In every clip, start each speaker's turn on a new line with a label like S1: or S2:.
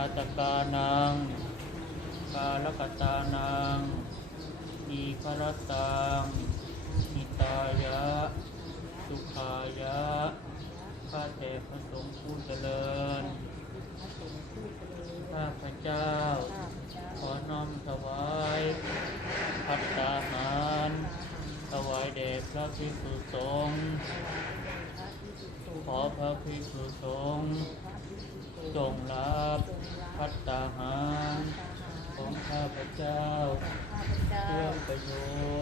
S1: าตกานัง กาลกตานังอีครตังหิตายะ สุขายะ ข้าแต่พระสงฆ์ผู้เจริญ
S2: พสงฆ์ผู้เจริญ
S1: ข้าพระเจ้า
S2: ข
S1: อน้อมถวายพัตตาหารถวายแด่พระภิกษุสงฆ์ ขอพระภิกษุสงฆ์จงรับพัตตาหารของข้าพเจ้า
S2: เพื่
S1: อประโย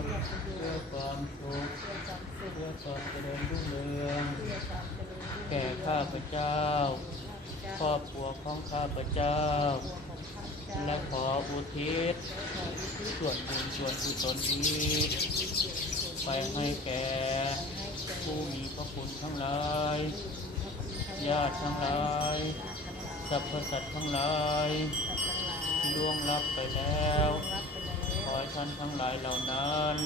S1: ชน์เพื่อความสุข
S2: เพื่อความ
S1: เจริญรุ่งเรืองแก่ข้าพเจ้าครอบครัวของข้าพเจ้า และขออุทิศส่วนบุญส่วนกุศลนี้ไปให้แก่ผู้มี ระคุณทั้งหลายญาติทั้งหลายสรรพสัตว์ทั้งหลายที่ล่วงลับไปแล้วขอให้ท่านทั้งหลายเหล่านั้น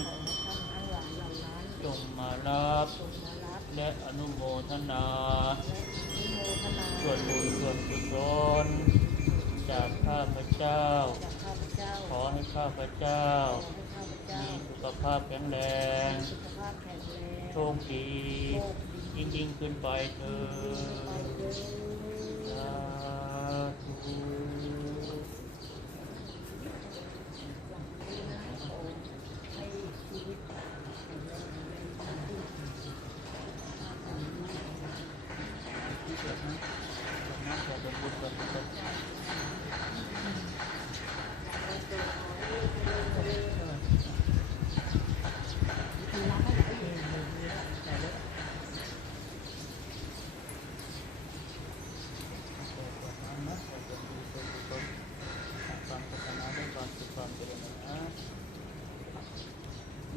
S1: จงมารับ และอนุโมทนาส่วนบุญส่วนกุศลจากข้าพเจ้า ขอให้ข้าพเจ้า มีสุขภาพแข็งแรงโชคดียิ่งยิ่งขึ้นไปเถิดสาธุ ที่เกิดนะน้ำขอเป็นบุญส่วนกุศล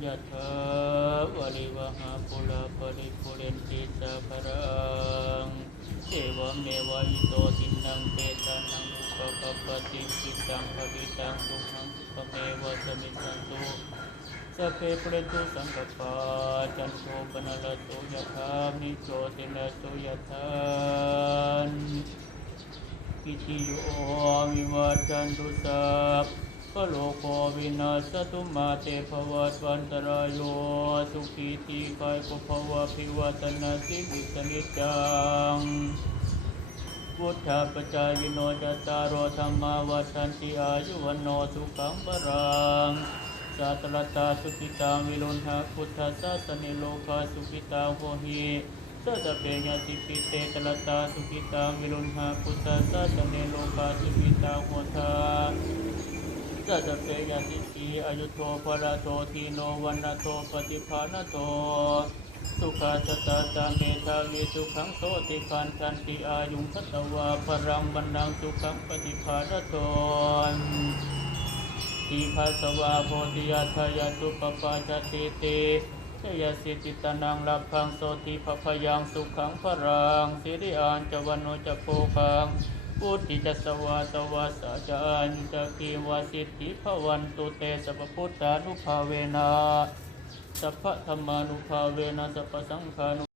S1: ยะถาวะริวหาปุราปริปุเรนติสาคารังเอวเมวะอิโตตินังเปตานังอุปกปปติสิตังภวิตังทุหังปเมวะสมิสันตุสพเพปเรตุสังกปาจันโทปนรโตยะธามิโชตินะโตยะธานกิติโยวิวัจจันตุสัพ โลกโควินาสตุมาเตภวัตวันตรายโยสุขีทีกายภพวะพิวัตนาสิวิสนิจังพุทธปจายโนจตารโอธรรมาวัฏันติอายุวันโนสุขังปรังสัตตลตาสุขิตาวิรุณหะพุทธศาสนิโลกาสุขิตาโหหิสัตเปญญาติปิเตตลตาสุขิตาวิรุณหะพุทธศาสนิโลกาสุขิตาโหทา สัตเปญญาติปีอายุโทภรโตทีโนวันโตปฏิภาณโตสุขาชตาจาเมตาวิสุขังโสติคันทันติอายุงพัตวาพรังบันดังสุขังปฏิภาณโตนทีฆาสวาโพธิยาทายาตุปปาจติติชยสิติตานังลับพังโสติภพยังสุขังพรังสิริอานจวันโนจโพคัง พุทธิจัสวาสวาสาจานุจกีวาสิทธิภวันตุเตสัพพุทธานุภาเวนะสัพพะธรรมานุภาเวนะสัพพะสังฆานุ